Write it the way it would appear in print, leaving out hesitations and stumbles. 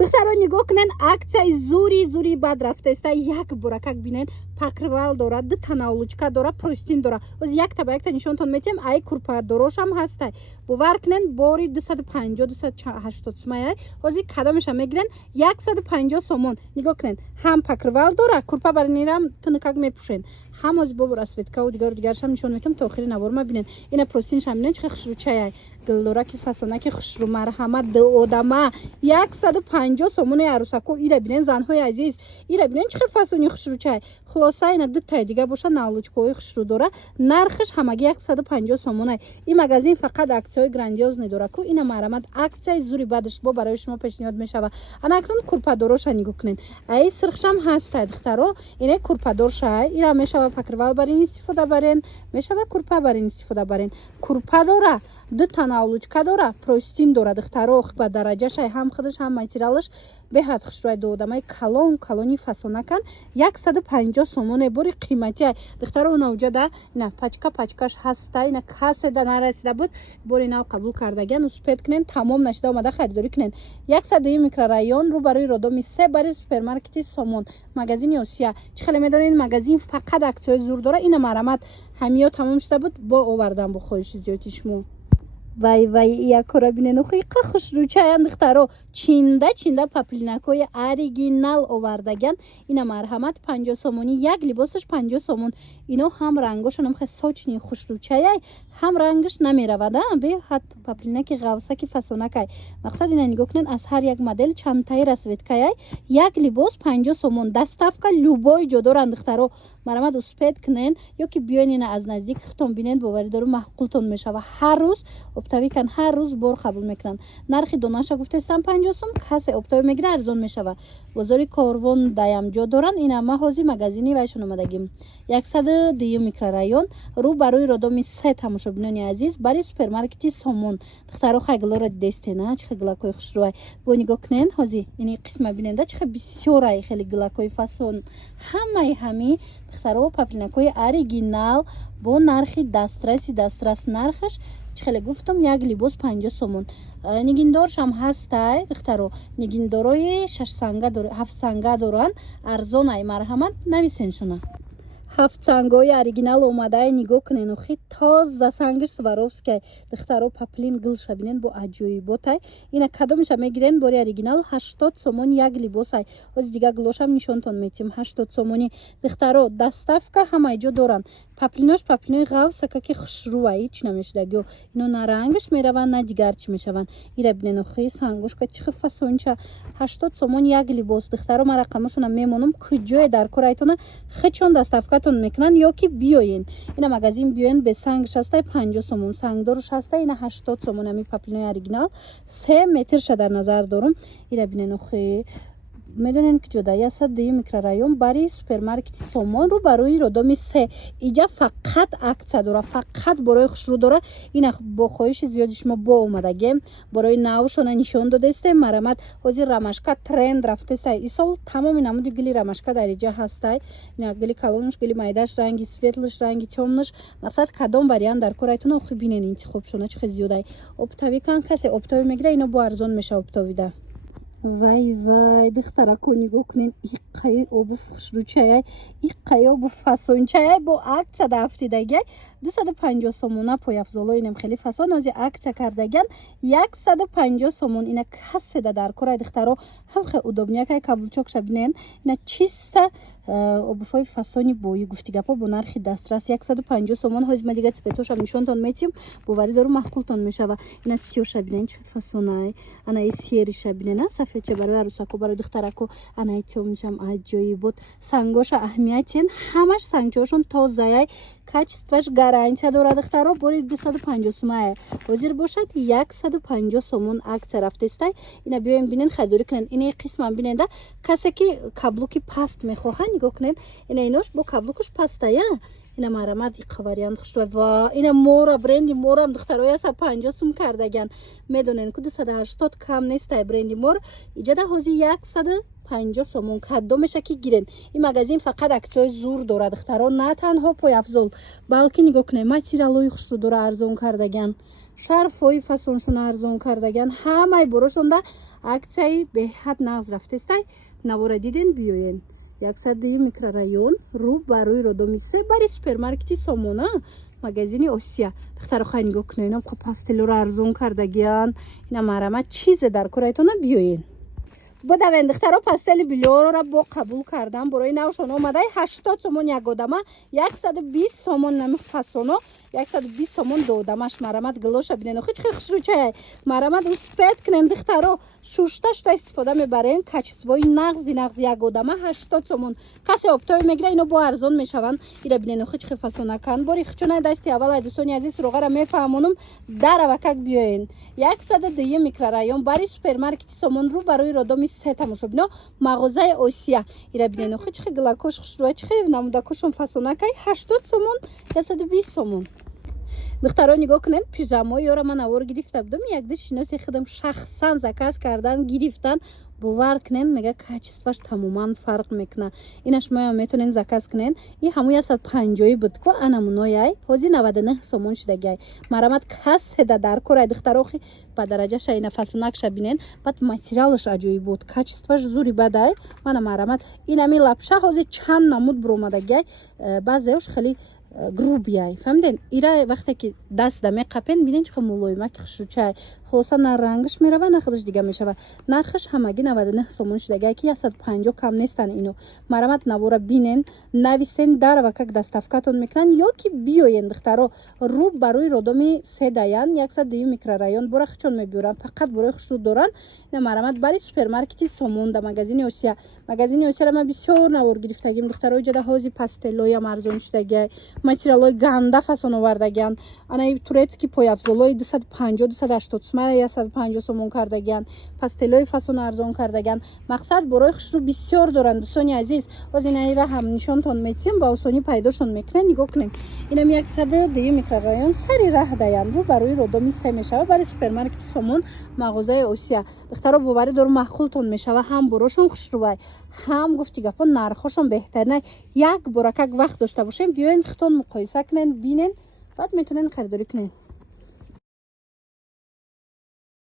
духтаро нигоҳ кунен аксияи зури бад рафтааста. як буракак бинен пакривал дорад, ду танаулучка дорад, простин дорад. оз якта ба якта нишонтон метиҳем. ай курпадорошам ҳастай. бовар кунен бори 250-280 сомай. ози кадомеша мегирен 150 сомон. нигоҳ кунен ҳам пакривал дорад, курпа баринирам тункак мепӯшен. ҳам ози бо расветкаву дигаршам нишон метиҳем то охири навор бинен. ина простиншам бинен чихе хушрӯчаяй гулдораки фасонаки хушрӯ марҳамат ду одама 150 сомони арӯсако. ира бинен занҳои азиз, ира бинен чихе фасони хушрӯчай. хулоса ина дуттай дига боша навлучкаҳои хушрӯ дора. нархиш ҳамаги 150 сомонай. ин магазин фақат аксияҳои грандиозне дора ку. ина марҳамат аксияи зури бадаш бо барои шумо пешниҳод мешава. ана акнун курпадороша нигоҳ кунен. ай сирхшам ҳастай духтаро. ина курпадоршай. ира мешава пакривал барин истифода барен, мешава курпа барин истифода барен. курпа дора, ду танаулучка дора, простин дора духтаро. ба дараҷашай ҳам худаш ҳам материалаш беҳад хушрӯй ду одамай калони фасонакан 150 сомоне бори қиматиай духтаро. навҷада ина пачкаш ҳастай. ина касе да нарасида буд бори нав қабул кардаган успед кунен тамом нашида омада харидорӣ кунен. 102 микрорайон рӯ барои родоми 3 бари супермаркети Сомон, магазини Осия. чӣ хеле медонед магазин фақат аксияҳои зур дора. ина марамат ҳамиё тамом шуда буд бо овардан бо хоҳиши зиёди шумо. вай якора бинен охиқа хушрӯчаян духтаро. чинда паплинакҳои оригинал овардаган. ина марҳамат 50 сомони як либосаш 50 сомон. ино ҳам рангошон ҳам сочни хушрӯчаяй ҳам рангаш намеравада беҳад паплинаки ғавсаки фасонакай. мақсад ина нигоҳ кунен аз ҳар як модел чандтаи расветкаяй як либос 50 сомон. доставка любой ҷо доранд духтаро. марҳамат успед кунен ё ки биёен ина аз наздик хитон бинен боваридору маҳқултон мешава. ҳар рӯз оптавӣ кан, ҳар рӯз бор қабул мекунанд. нархи донаша гуфтестам 50 сом. касе оптавӣ мегира арзон мешава. бозори корвон даям ҷо доранд. ина ма ҳозир магазини вайшон омадагим. 102 микрорайон рӯ барои родоми 3 тамошобинони азиз бари супермаркети Сомон. духтаро хай гулора дидестена чихе гулакҳои хушрӯай. бо нигоҳ кунен ҳозир ини қисма биненда чихе бисёрай хеле гулакҳои фасон ҳамаи ҳами духтаро паплинакҳои оригинал бо нархи дастрас нархаш чихеле гуфтам як либос 50 сомон. нигиндоршам ҳастай духтаро. нигиндорои 6 санга 7 санга доранд. арзонай марҳамат нависен шуна. 7 сангои оригинал омадай нигоҳ кунен охи тоза сангаш сваровскай духтаро. паплин гулша бинен бо аҷоиботай. ина кадомиша мегирен бори оригинал 80 сомон як либосай. оз дига гулошам нишонтон метим 80 сомони духтаро. доставка ҳамаи ҷо доранд. паплинош паплинои ғавсака ки хушрӯай ҳеҷ намешдагиё. ино на рангаш мераванд на дигар чӣ мешаванд. ира бинен охи сангошка чихе фасонча 80 сомон як либос духтаро. ма рақамашона мемонам куҷое дар корайтона хечон доставкатон мекунанд ё ки биёен. ина магазин биёен бе сангш ҳастай 50 сомон. сангдоруш ҳастай ина 80 сомон. ами паплинои оригинал 3 метрша дар назар дорам. ира бинен охи медонен ки ҷода 102 микрорайон бари супермаркети Сомон рӯ барои родоми 3. иҷа фақат аксия дора, фақат борои хушрӯ дора. ина бо хоҳиши зиёди шумо бо омадагем борои навшона нишон додестем. марҳамат ҳозир рамашка тренд рафтестай. исол тамоми намуди гули рамашка дар иҷа ҳастай. ина гули калонаш, гули майдаш, ранги светлаш, ранги тёмнаш. мақсад кадом вариант дар корайтона охи бинен интихобшона чихе зиёдай. оптавӣ кан касе оптавӣ мегира ино бо арзон меша оптовида. вай духтарако нигоҳ кунен иққаи обу хушрӯчаяй иққаи обу фасончаяй бо аксия дафтидагай 250 сомона пояфзолои немхели фасон ози аксия кардаган 150 сомон. ина каседа дар корай духтаро. ҳамхе удобнякай каблучокша бинен. ина чиста обуфои фасони бои гуфтигапо бо нархи дастрас 150 сомон. ҳозир ма дига цветошам нишонтон метиҳем боваридору маҳқултон мешава. ина сиёша бинен чихе фасонай. ана и сериша бинена сафедча барои арӯсако барои духтарако. ана и тёмнишам аҷоибот. сангоша аҳамиятен ҳамаш сангчаҳошон тозаяй. качестваш гарантия дорад духтаро. бори 250 сомае ҳозир бошад 150 сомон аксия рафтестай. ина биёем бинен харидорӣ кунен. ина қисман биненда касе ки каблуки паст мехоҳад нигоҳ кунен. ина инош бо каблукаш пастая. ина марҳамат иққа вариант хушрӯй. ва ина мора бренди морам духтаро 150 сом кардаган. медонен ку 280 кам нестай бренди мор. иҷада ҳозир 150 сомон. кадомеша ки гирен. ин магазин фақат аксияҳои зур дора духтаро. на танҳо пояфзол балки нигоҳ кунед материалҳои хушрӯ дора арзон кардаган. шарфҳои фасоншона арзон кардаган. ҳамаи борошонда аксияи беҳад нағз рафтестай навора диден биёен 102 микрорайон рӯ ба рӯи родоми 3 бари супермаркети Сомона магазини Осия духтаро хай нигоҳ кунед ко пастелро арзон кардагиан ина марамат чизе дар корайтона биёен бодавен духтаро пастели билёро бо қабул кардан борои навшон омадай 80 сомон як одама 120 сомон нами фасоно 120 сомон додамаш марамат глоша бинен хич хушручай марамат успет кнен духтаро шушта истифода мебарен качествои нағзи як одама 80 сомон касе обтой мегира ино бо арзон мешаван ира бинен хич фасона кан бори хичона дасти аввал дӯстони азиз рогара мефаҳмонум дарава как биёен 102 микрорайон бари супермаркети Сомон рӯ барои родоми 3 тамошобино мағозаи Осия ира бинен хич глакош хушруа чих намудакошон фасона кай 80 сомон 120 сомон духтаро нигоҳ кунед пижамои ёра ман авор гирифта будам як ду шиноси худам шахсан заказ кардан гирифтан бовар кунед мега качестваш тамоман фарқ мекуна ина шумо метонен заказ кунед и ҳамун 150 буд ко анамунояй ҳозир 99 сомон шудагиай марамат каседа дар корай духтарохи ба дараҷаша ина фасонакша бинен бад материалаш аҷоиб буд качестваш зури бадай мана марамат инами лапша ҳозир чанд намуд буромадагиай баъзеош хеле грубияй фаҳмиден ира вақте ки даст да меқапен бинен чихо мулоимаки хушручай хулоса на рангаш мерава на худаш дига мешава нархаш ҳамаги 99 сомон шудагиай ки 150 кам нестан ино марамат навора бинен нависен дарва как доставкатон мекунанд ё ки биёен духтаро рӯ ба рӯи родоми 3 даян 102 микрорайон бора хичон мебиёран фақат борои хушрӯ доран ина марамат бари супермаркети Сомон да магазини Осия ма бисёр навор гирифтагим духтаро иҷода ҳози пастелоям арзон шудагиай материалои ганда фасон овардагиан анаи турецки пояфзолои 250-280 сомон 150 сомон кардагиан пастелои фасон арзон кардагиан мақсад борои хушрӯ бисёр доранд дӯстони азиз оз инаира ҳам нишонтон метим ба осонӣ пайдошон мекунен нигоҳ кунен инам 102 микрорайон сари раҳ даян рӯ ба рӯи родоми 3 мешава бари супермаркети Сомон мағозаи Осия духтаро боварӣ дору маъқултон мешава ҳам борошон хушрӯвай ҳам гуфти гапон нархошон беҳтаринай як бора как вақт дошта бошем биёен хитон муқоиса кунен бинен баъд метонен харидорӣ кунен